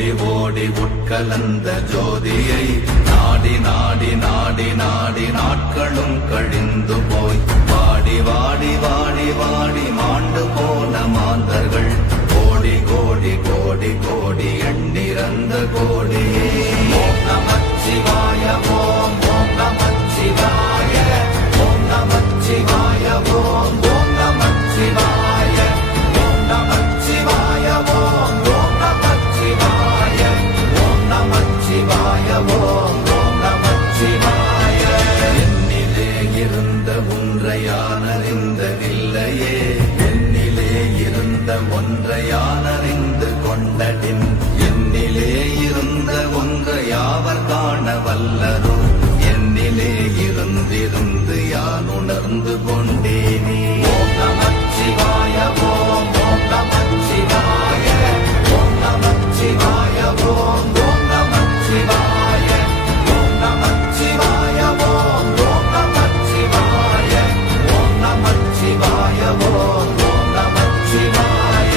ஓடி ஓடி உட்கலந்த ஜோதியை நாடி நாடி நாடி நாடி நாட்களும் கழிந்து போய் வாடி வாடி வாடி வாடி மாண்டு போன மாந்தர்கள் கோடி கோடி கோடி கோடி எண்ணிறந்த கோடி. ஓம் நமச்சிவாய ஓம் ஓம் நமச்சிவாய ஓம் நமச்சிவாய ஓம் ஓம் நமச்சிவாய ஓம் நமச்சிவாய ஓம் ஓம் நமச்சிவாய ஓம் நமச்சிவாய ஓம் ஓம் நமச்சிவாய. என்னிலே இருந்த ஒன்றை யான் அறிந்ததில்லையே, என்னிலே இருந்த ஒன்றை யான் அறிந்து கொண்டடின், என்னிலே இருந்த ஒன்றை யாவர் காண வல்லரோ, என்னிலே இருந்திருந்து யான் உணர்ந்து கொண்டேனே. ஓம் நமச்சிவாய ஓம் ஓம் நமச்சிவாய ஓம் நமச்சிவாய ஓம் ஓம் நமச்சிவாய ஓம் நமச்சிவாய ஓம் ஓம் நமச்சிவாய ஓம் நமச்சிவாய ஓம் ஓம் நமச்சிவாய.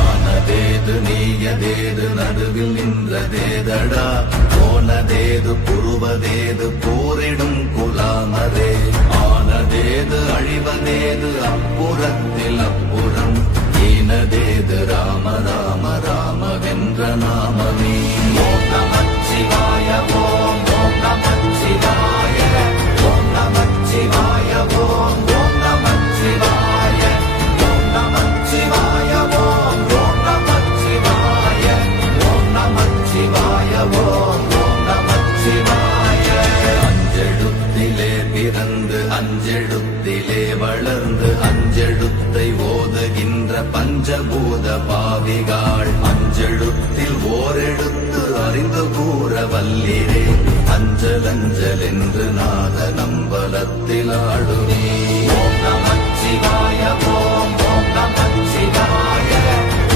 ஆனதேது நீயதேது நடுவில் நின்றதேதடா, போனதேது புருவதேது போரிடும் குலாமரே, ஆனதேது அழிவதேது அப்புறத்தில் அப்புறம், ஈனதேது ராம ராம ராமவென்ற நாமமே. ஓம் நமச்சிவாய ஓம் ஓம் நமச்சிவாய ஓம் நமச்சிவாய ஓம் ஓம் நமச்சிவாய ஓம் நமச்சிவாய ஓம் ஓம் நமச்சிவாய ஓம் நமச்சிவாய ஓம் ஓம் நமச்சிவாய. அஞ்செழுத்திலே பிறந்து அஞ்செழுத்திலே வளர்ந்து அஞ்செழுத்தை ஓதுகின்ற பஞ்சபூத பாவிகாள், அஞ்செழுத்தில் ஓரெழுத்து அறிந்து கூற வல்லிரே, அஞ்சல் அஞ்சல் என்று நாத நம்பலத்தில் ஆடுமே. ஓம் நமச்சிவாய ஓம் ஓம் நமச்சிவாய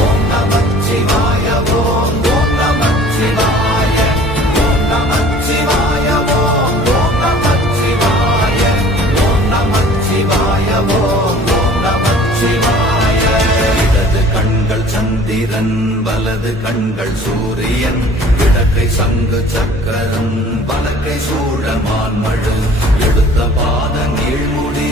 ஓம் நமச்சிவாய ஓம் ஓம் நமச்சிவாய ஓம் நமச்சிவாய ஓம் ஓம் நமச்சிவாய ஓம் நமச்சிவாய ஓம் ஓம் நமச்சிவாய. இடது கண்கள் சந்திரன் வலது கண்கள் சூரியன், இடக்கை சங்கு சக்கரம் வலக்கை சூழமான்மழு, எடுத்த பாத நீழ்முடி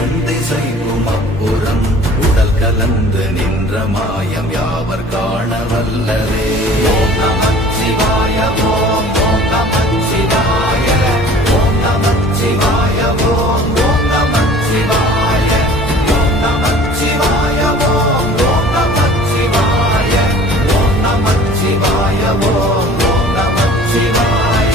எண் திசைக்கும் அப்புறம், உடல் கலந்து நின்ற மாயம் யாவர் காண வல்லரே. ஓம் நமச்சிவாய ஓம் ஓம் நமச்சிவாய ஓம் நமச்சிவாய ஓம் ஓம் நமச்சிவாய ஓம் நமச்சிவாய ஓம் ஓம் நமச்சிவாய ஓம் நமச்சிவாய ஓம் ஓம் நமச்சிவாய.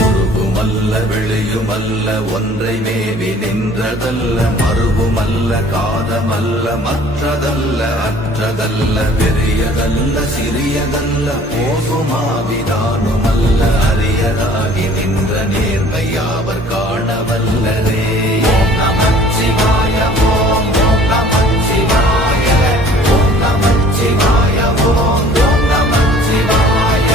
உருவுமல்ல வெளியுமல்ல ஒன்றை மேவி நின்றதல்ல, மறுவுமல்ல காதமல்ல மற்றதல்ல அற்றதல்ல, பெரியதல்ல சிறியதல்ல போகுமாவிதானுமல்ல, அரியதாகி நின்ற நேர்மையாவர் காண வல்லரே. ஓம் நமச்சிவாய ஓம் ஓம் நமச்சிவாய ஓம் நமச்சிவாய ஓம் ஓம் நமச்சிவாய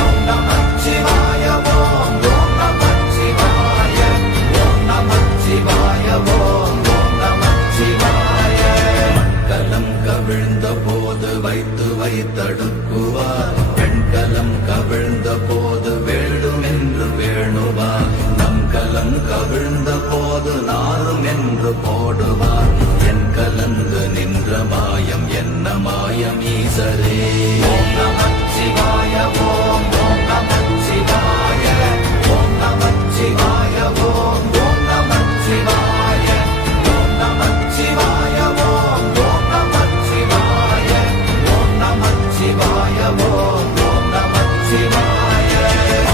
ஓம் நமச்சிவாய ஓம் ஓம் நமச்சிவாய ஓம் நமச்சிவாய ஓம் ஓம் நமச்சிவாய. மண்கலம் கவிழ்ந்த போது வைத்து வைத்தடுக்குவார், பெண்கலம் கவிழ்ந்த போது வேடும் என்று வேணுவார், நம் கலம் கவிழ்ந்த போது நாரும் என்று போடுவார், என் கலந்து நின்ற மாயம் என்ன மாயம் ஈசரே. ஓம் நமச்சிவாய ஓம் ஓம் நமச்சிவாய ஓம் நமச்சிவாய ஓம் ஓம் நமச்சிவாய ஓம் நமச்சிவாய ஓம் ஓம் நமச்சிவாய ஓம் நமச்சிவாய ஓம் ஓம் நமச்சிவாய.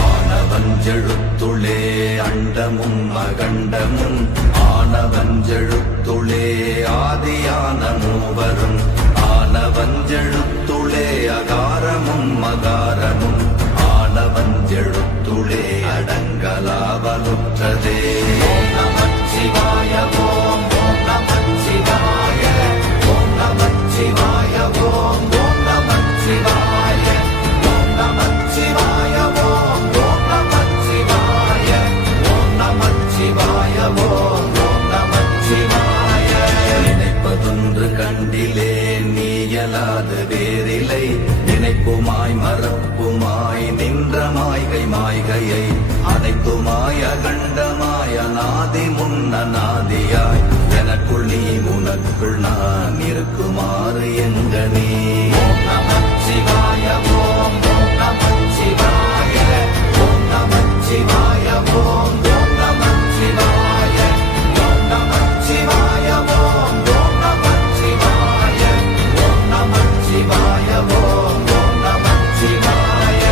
ஆனவஞ்செழுத்துளே அண்டமும் அகண்டமும், ஆனவஞ்செழுத்துளே ஆதியான மூவரும், ஆனவஞ்செழுத்துளே அகாரமும் மகாரமும், ஆனவஞ்செழுத்துளே அடங்கலாவலுற்றதே. ஓம் நமச்சிவாய ஓம் ஓம் நமச்சிவாய ஓம் நமச்சிவாய ஓம் ஓம் நமச்சிவாய ஓம் நமச்சிவாய மாய்கையை அனைத்துமாய கண்டமாய நாதி முன்ன நாதியாய் எனக்குள் நீ உனக்குள் நான் இருக்குமாறு எங்கனே ஓம் நமச்சிவாய ஓம் ஓம் நமச்சிவாய ஓம் நமச்சிவாய ஓம் ஓம் நமச்சிவாய ஓம் நமச்சிவாய ஓம் ஓம் நமச்சிவாய ஓம் நமச்சிவாய ஓம் ஓம் நமச்சிவாய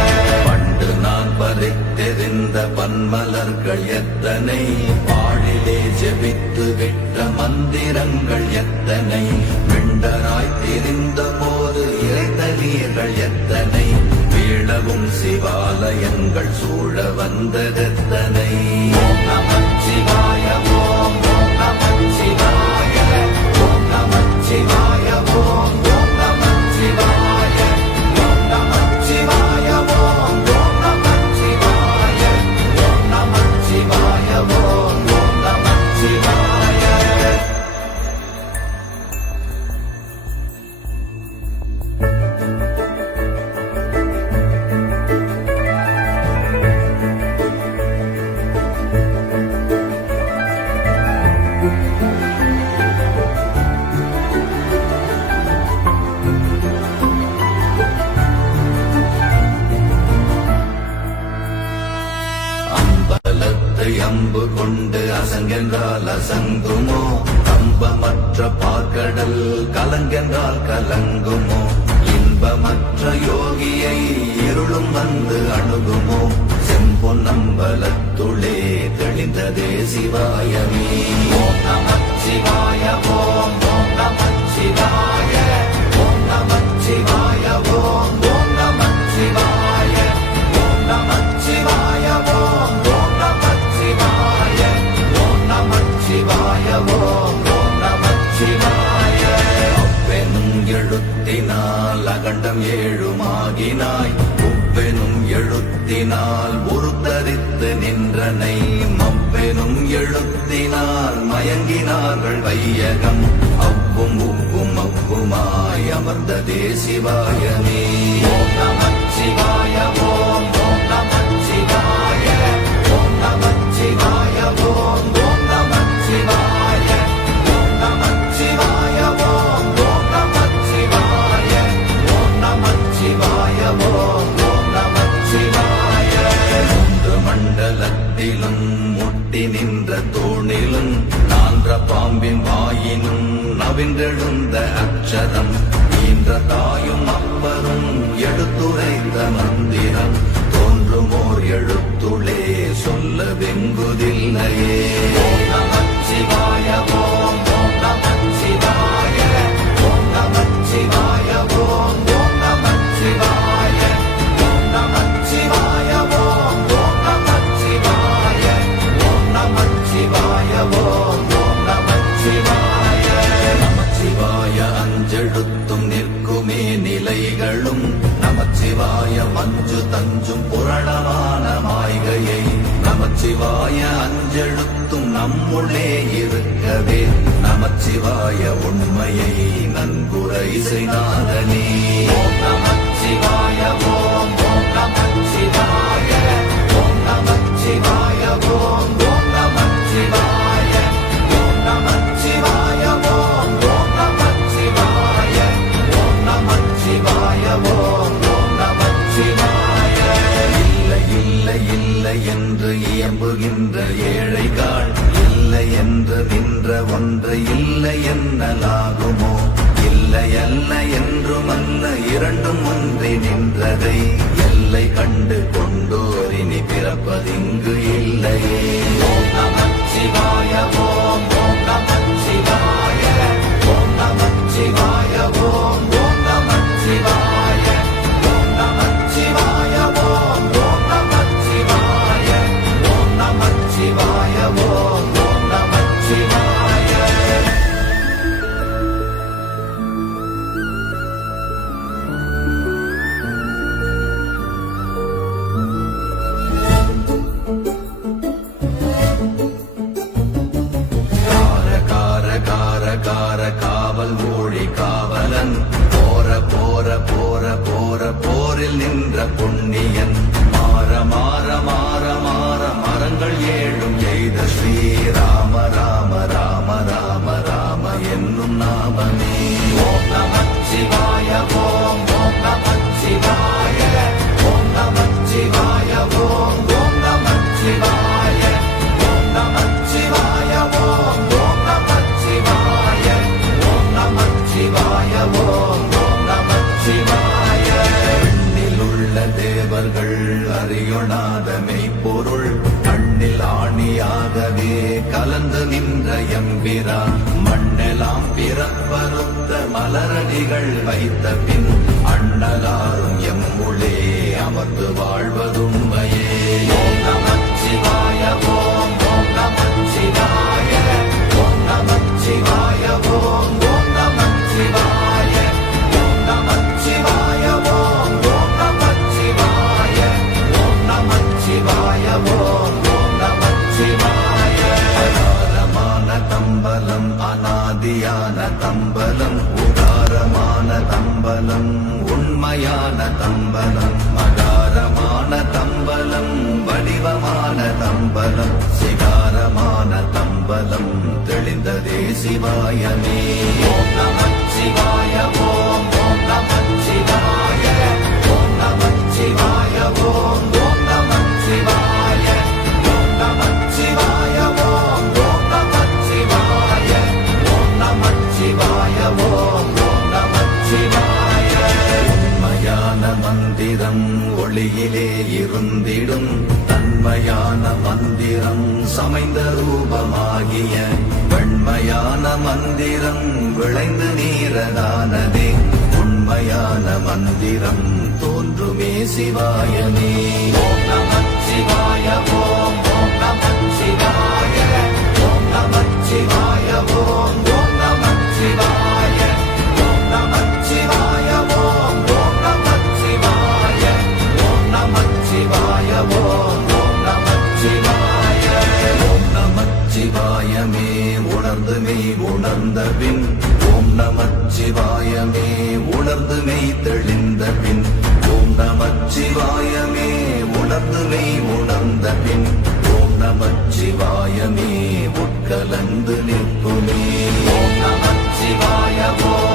பண்டு நான் பறித்தெறிந்த பன்மலர்கள் எத்தனை வாழிலே ஜெபித்து விட்ட மந்திரங்கள் எத்தனை விண்டராய் திரிந்த போது இறைத்த நீர்கள் எத்தனை வீழவும் சிவாலயங்கள் சூழ வந்ததெத்தனை ஓம் நமச்சிவாய ஓம் ஓம் நமச்சிவாய ஓம் நமச்சிவாய ஓம் ஓம் நமச்சிவாய ஓம் நமச்சிவாய ஓம் ஓம் நமச்சிவாய ஓம் நமச்சிவாய ஓம் ஓம் நமச்சிவாய அம்பலத்தை அம்பு கொண்டு அசங்கென்றால் அசங்குமோ கம்பமற்ற பார்க்கடல் கலங்கென்றால் கலங்குமோ இன்பமற்ற யோகியை இருளும் வந்து அணுகுமோ செம்பொன்னம்பலத்துளே தெளிந்ததே சிவாயமே ஓம் நமச்சிவாய ஓம் ஓம் நமச்சிவாய ஓம் நமச்சிவாய ஓம் ஓம் நமச்சிவாய ஓம் நமச்சிவாய ஓம் ஓம் நமச்சிவாய ஓம் நமச்சிவாய ஓம் ஓம் நமச்சிவாய அவ்வெனும் எழுத்தினால் அகண்டம் ஏழுமாகினாய் உவ்வெனும் எழுத்தினால் உருத்தரித்து நின்றனை மவ்வெனும் எழுத்தினால் மயங்கினார்கள் வையகம் அவ்வும் உவ்வும் அவ்வுமாய் அமர்ந்ததே சிவாயமே ஓம் நமச்சிவாய ஓம் ஓம் நமச்சிவாய ஓம் நமச்சிவாய ஓம் ஓம் நமச்சிவாய ஓம் நமச்சிவாய ஓம் ஓம் நமச்சிவாய ஓம் நமச்சிவாய ஓம் ஓம் நமச்சிவாய மூன்று மண்டலத்திலும் முட்டி நின்ற தூணிலும் நான்ற பாம்பின் வாயினும் நவின்றெழுந்த அக்ஷரம் ஈன்ற தாயும் அப்பரும் எடுத்துரைத்த மந்திரம் தோன்றுமோர் எழுத்துளே சொல்ல வெங்குதில்லையே ஓம் நமச்சிவாய ஓம் ஓம் நமச்சிவாய ஓம் நமச்சிவாய ஓம் ஓம் நமச்சிவாய ஓம் நமச்சிவாய ஓம் ஓம் நமச்சிவாய ஓம் நமச்சிவாய ஓம் ஓம் நமச்சிவாய நமச்சிவாய அஞ்செழுத்தும் நிற்குமே நிலைகளும் நமச்சிவாய மஞ்சு தஞ்சும் புரணமான மாய்கையை நமச்சிவாய அஞ்செழுத்தும் நம்முள்ளே இருக்கவே நமச்சிவாய உண்மையை நன்குரை செய்தாதனே ஓம் நமச்சிவாய ஓம் ஓம் நமச்சிவாய ஓம் நமச்சிவாய ஓம் ஓம் நமச்சிவாய ஓம் நமச்சிவாய ஓம் ஓம் நமச்சிவாய ஓம் நமச்சிவாய ஓம் ஓம் நமச்சிவாய இல்லை இல்லை இல்லை என்று இயம்புகின்ற ஏழைகாள் இல்லை என்று நின்ற ஒன்று இல்லை என்னலாகுமோ இல்லை அல்ல என்றுமல்ல இரண்டும் ஒன்றி நின்றதை எல்லை கண்டு கொண்டோரினி பிறப்பதிங்கு இல்லையே ஓம் நமச்சிவாய ஓம் ஓம் நமச்சிவாய ஓம் நமச்சிவாய ஓம் ஓம் நமச்சிவாய ஓம் நமச்சிவாய ஓம் ஓம் நமச்சிவாய ஓம் நமச்சிவாய ஓம் ஓம் நமச்சிவாய நின்ற எம்பிரான் மண்ணெல்லாம் பிறப்பறுத்த மலரடிகள் வைத்த பின் அண்ணலாரும் எம்முளே அமர்ந்து வாழ்வதுண்மையே. ஓம் நமச்சிவாய ஓம் ஓம் நமச்சிவாய ஓம் நமச்சிவாய ஓம் ஓம் நமச்சிவாய ஓம் நமச்சிவாய ஓம் ஓம் நமச்சிவாய ஓம் நமச்சிவாய ஓம் ஓம் நமச்சிவாய. அகாரமான தம்பலம் அநாதியான தம்பலம் உதாரமான தம்பலம் உண்மையான தம்பலம் மகாரமான தம்பலம் வடிவமான தம்பலம் சிகாரமான தம்பலம் தெளிந்ததே சிவாயமே. ஓம் நமச்சிவாய ஓம் ஓம் நமச்சிவாய ஓம் நமச்சிவாய ஓம் ஓம் நமச்சிவாய ஓம் நமச்சிவாய ஓம் ஓம் நமச்சிவாய ஓம் நமச்சிவாய ஓம் ஓம் நமச்சிவாய. உண்மையான மந்திரம் ஒளியிலே இருந்திடும் தன்மையான மந்திரம் சமைந்த ரூபமாகிய வெண்மையான மந்திரம் விளைந்து நீரதானதே உண்மையான மந்திரம் தோன்றுமே சிவாயமே. ஓம் நமச்சிவாய ஓம் ஓம் நமச்சிவாய ஓம் நமச்சிவாய ஓம் ஓம் நமச்சிவாய ஓம் நமச்சிவாய ஓம் ஓம் நமச்சிவாய ஓம் நமச்சிவாய ஓம் ஓம் நமச்சிவாய. ஓம் நமச்சிவாயமே உணர்ந்து மெய் உணர்ந்த பின் ஓம் நமச்சிவாயமே உணர்ந்து மெய் தெளிந்த பின் ஓம் நமச்சிவாயமே உணர்ந்து மெய் உணர்ந்த பின் ஓம் நமச்சிவாயமே உட்கலந்து நிற்குமே. ஓம் நமச்சிவாய ஓம்